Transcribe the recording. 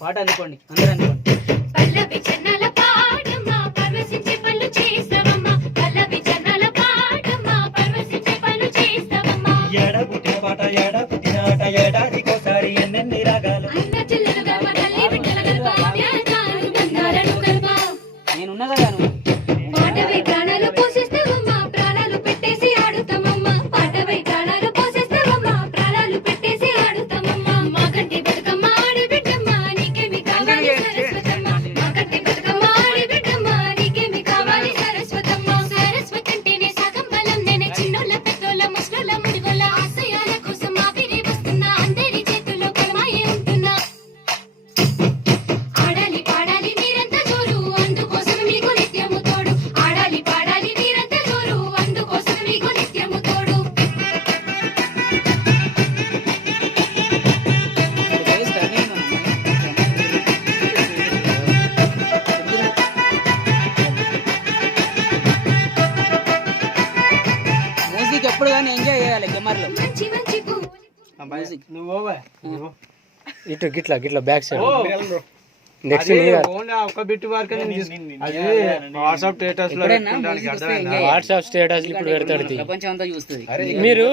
పాట అనుకోండి, అందరూ అనుకోండి. పల్లవి చన్నల పాడమ్మ పరవశించే పనులు చేస్తావమ్మ, పల్లవి చన్నల పాడమ్మ పరవశించే పనులు చేస్తావమ్మ. ఎడ పుట్టిన పాట ఎడ పుట్టిన ఆట ఏడాదికోసారి ఎన్నెన్ని రాగాలు. అన్న చెల్లెలు గర్వ తల్లి బిడ్డల గర్వ ఆప్యాయతలు బంధాలను గర్వ. నేనున్నా కదా నువ్వు. పాటవై ప్రాణాలు పోషిస్తావమ్మ, ప్రాణాలు పెట్టేసి ఆడుతామమ్మ. పాటవై ప్రాణాలు పోషిస్తావమ్మ, ప్రాణాలు పెట్టేసి ఆడుతామమ్మ. మా కంటి బతుకమ్మ ఆడి బిడ్డమ్మ నీకేమి కావాలి సరస్వతమ్మ, మా కంటి బతుకమ్మ ఆడి బిడ్డమ్మ నీకేమి కావాలి సరస్వతమ్మ. సరస్వతి అంటేనే సగం బలం, నేనే చిన్నోళ్ళ పెద్దోళ్ళ ముసలోళ్ళ ముడిగోళ్ళ ఆశయాల కోసం ఆవిరి వస్తున్నా, అందరి చేతుల్లో కలమాయి ఉంటున్నా. ఆడాలి పాడాలి మీరంతా జోరు, అందుకోసం మీకు నిత్యము తోడు. ఆడాలి పాడాలి మీరంతా జోరు, అందుకోసం మీకు నిత్యము తోడు. మ్యూజిక్ ఎప్పుడు కానీ ఎంజాయ్ చేయాలి కెమెరాలో. మంచి మంచి పువ్వులు ఇటు గిట్లా గిట్లా బ్యాక్ సైడ్ నెక్స్ట్ ఒక బిట్ వరకు వాట్సాప్ స్టేటస్ లో ఎప్పుడైనా music వస్తే enjoy చేయాలి. వాట్సాప్ స్టేటస్ ఇప్పుడు పెడతాడు ప్రపంచం అంతా చూస్తుంది. మీరు